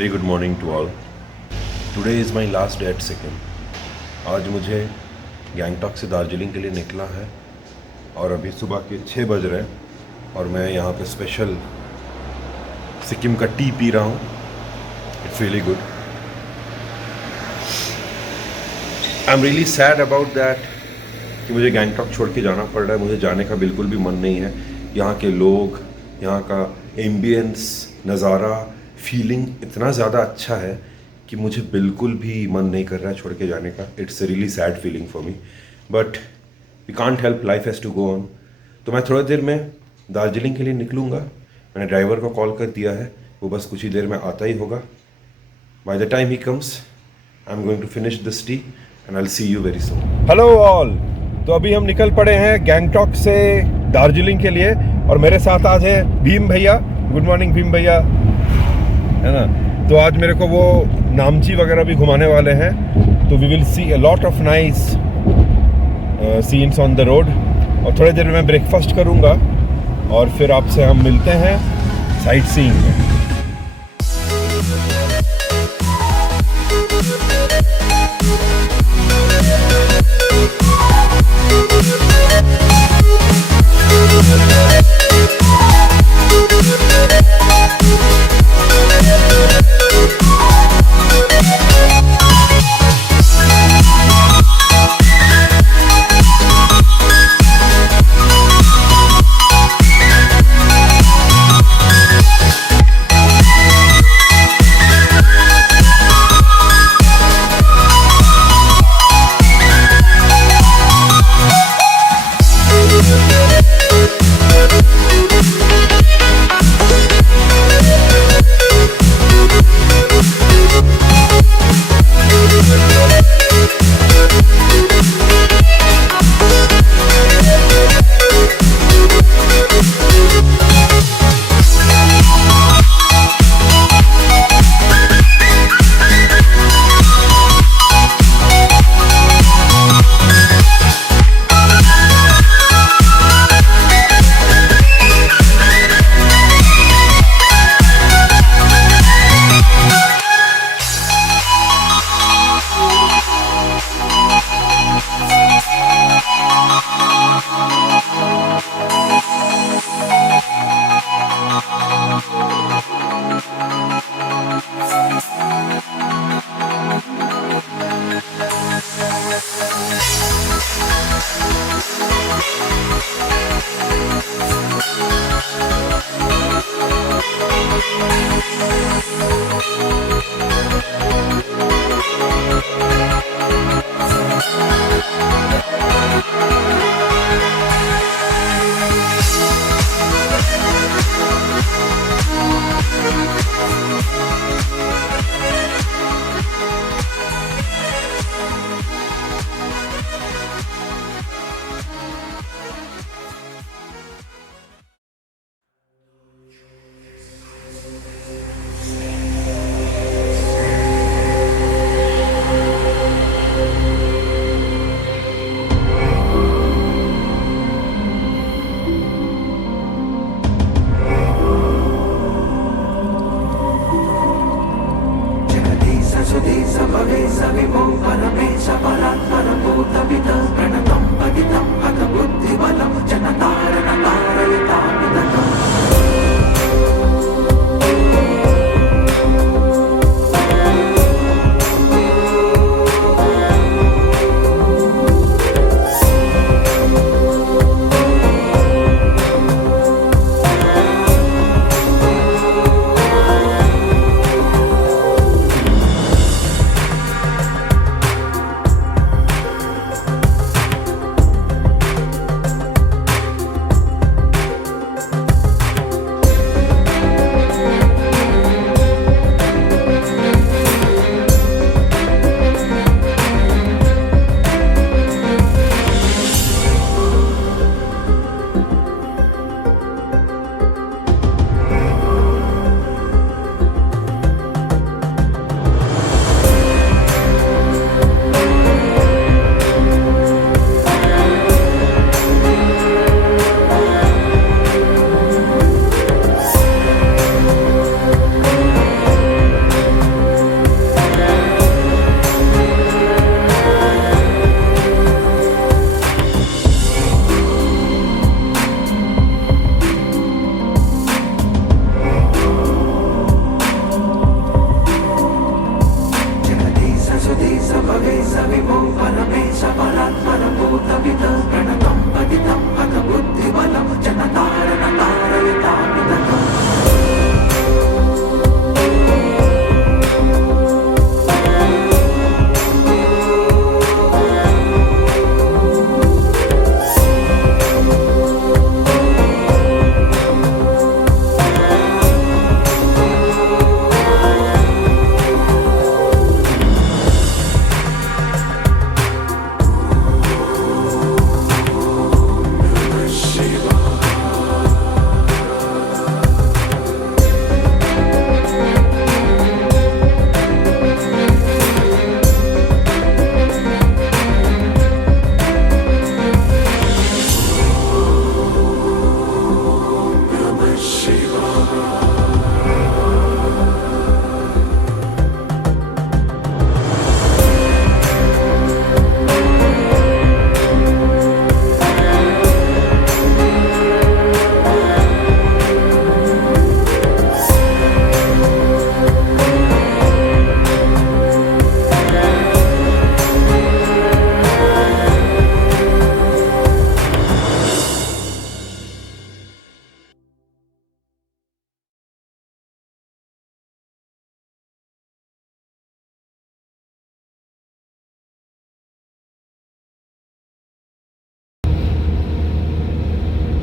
very good morning to all. Today is my last day at Sikkim. आज मुझे गैंगटॉक से दार्जिलिंग के लिए निकला है और अभी सुबह के 6 बज रहे हैं और मैं यहाँ पे स्पेशल सिक्किम का टी पी रहा हूँ. It's really good. I am really sad about that कि मुझे गैंगटॉक छोड़ के जाना पड़ रहा है. मुझे जाने का बिल्कुल भी मन नहीं है. यहाँ के लोग, यहाँ का एम्बियंस, नज़ारा, फीलिंग इतना ज़्यादा अच्छा है कि मुझे बिल्कुल भी मन नहीं कर रहा है छोड़ के जाने का. It's a really sad feeling for me, but we can't help, life has to go on. तो मैं थोड़ी देर में दार्जिलिंग के लिए निकलूँगा. मैंने ड्राइवर को कॉल कर दिया है, वो बस कुछ ही देर में आता ही होगा. By the time he comes I am going to finish this tea and I will see you very soon. Hello all. तो अभी हम निकल पड़े हैं गैंगटॉक से दार्जिलिंग के लिए और मेरे साथ आज है भीम भैया. गुड मॉर्निंग भीम भैया, है ना. तो आज मेरे को वो नामची वगैरह भी घुमाने वाले हैं. तो we will see a lot of nice scenes on the road. और थोड़ी देर में मैं ब्रेकफास्ट करूँगा और फिर आपसे हम मिलते हैं साइट सीइंग में.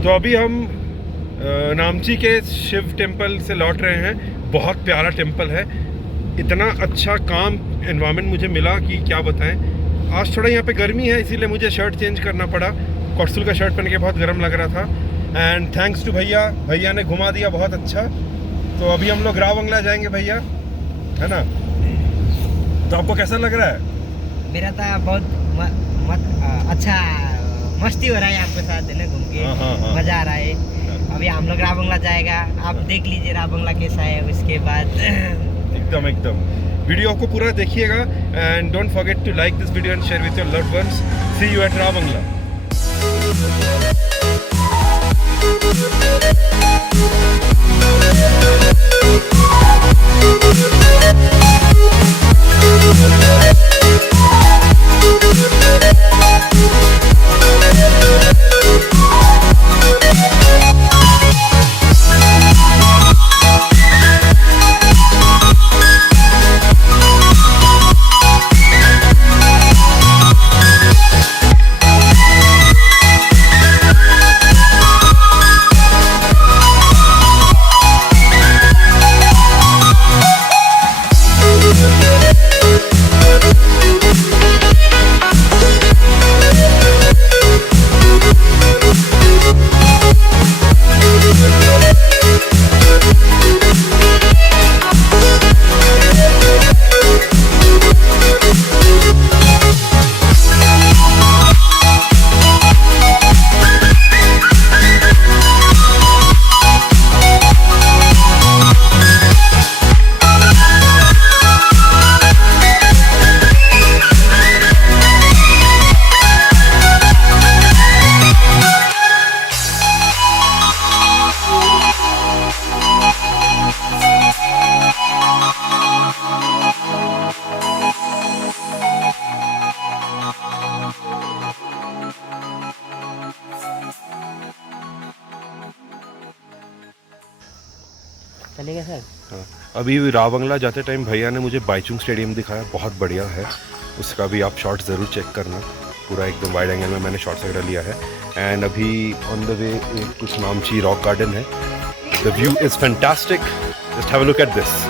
तो अभी हम नामची के शिव टेम्पल से लौट रहे हैं। बहुत प्यारा टेम्पल है, इतना अच्छा काम एनवायरनमेंट मुझे मिला कि क्या बताएं। आज थोड़ा यहाँ पे गर्मी है, इसीलिए मुझे शर्ट चेंज करना पड़ा। कॉर्सल का शर्ट पहन के बहुत गर्म लग रहा था। एंड थैंक्स टू भैया ने घुमा दिया बहुत अच्छा। तो अभी हम लोग रावंगला जाएंगे भैया, है ना। तो आपको कैसा लग रहा है? मेरा तो बहुत अच्छा मस्ती हो रहा है आपके साथ, है ना, घूम के। हाँ। मजा आ रहा है। अभी हम लोग रावंगला जाएगा, आप देख लीजिए रावंगला कैसा है। उसके बाद एकदम वीडियो को पूरा देखिएगा। And don't forget to like this video and share with your loved ones. See you at Ravangla. चलेगा सर। हाँ, अभी रावंगला जाते टाइम भैया ने मुझे बाईचुंग स्टेडियम दिखाया, बहुत बढ़िया है। उसका भी आप शॉट्स ज़रूर चेक करना, पूरा एकदम वाइड एंगल में मैंने शॉट्स वगैरह लिया है। एंड अभी ऑन द वे एक कुछ नामची रॉक गार्डन है। The view is fantastic, just have a look at this.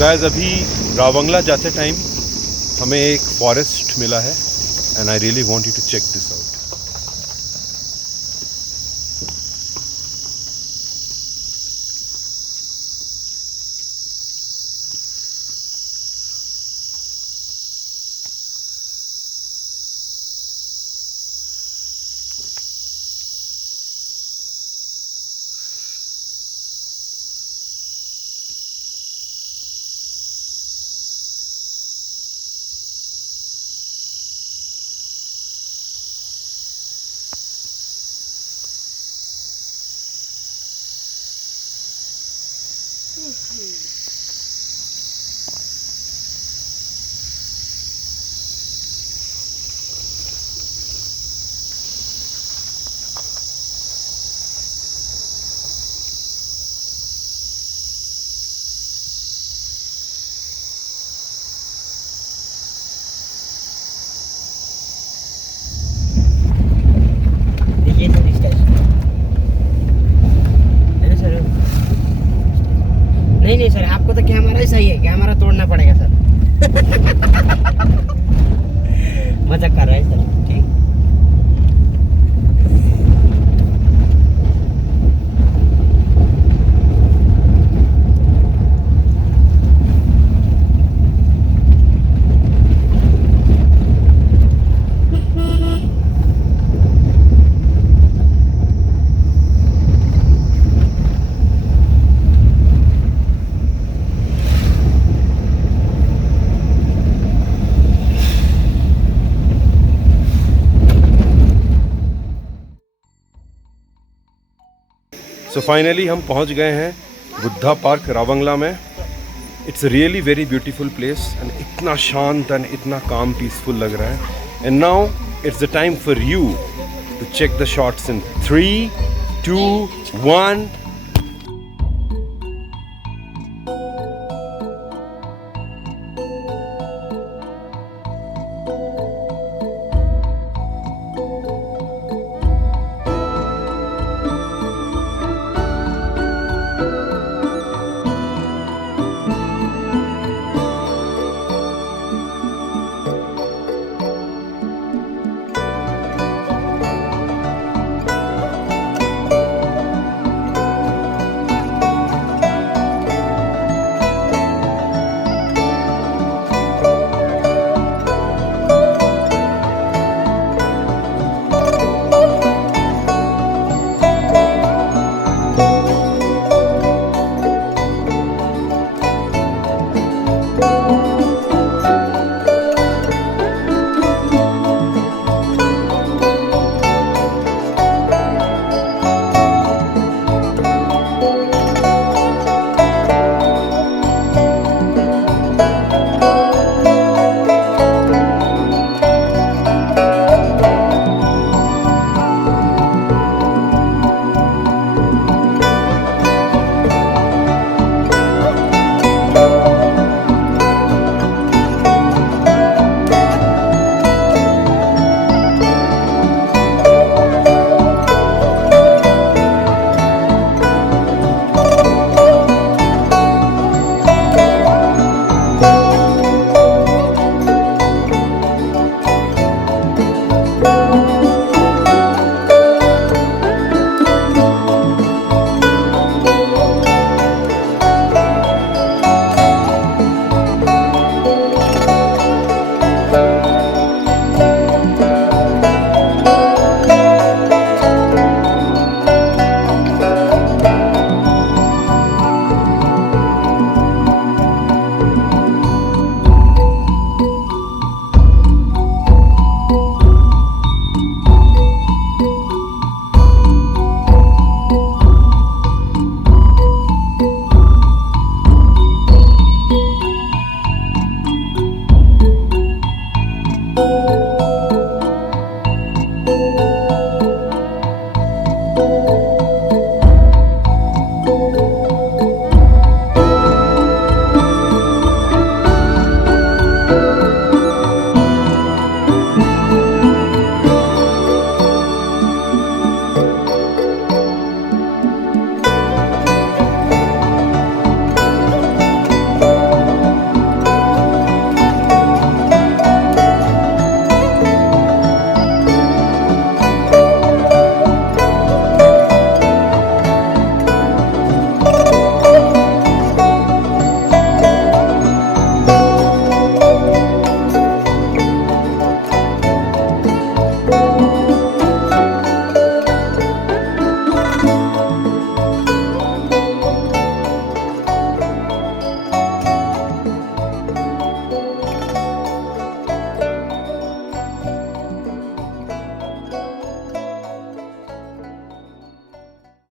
Guys अभी रावंगला जाते टाइम हमें एक फॉरेस्ट मिला है and I really want you to check this out. देखिए सर स्टेशन है ना सर। नहीं नहीं सर, आपको तो कैमरा ही सही है, कैमरा तोड़ना पड़ेगा सर। मजाक कर रहा है सर, ठीक। सो फाइनली हम पहुंच गए हैं बुद्धा पार्क रावंगला में। It's really very beautiful place and इतना शांत एंड इतना काम पीसफुल लग रहा है। And now it's the time for you to check the shots in 3, 2, 1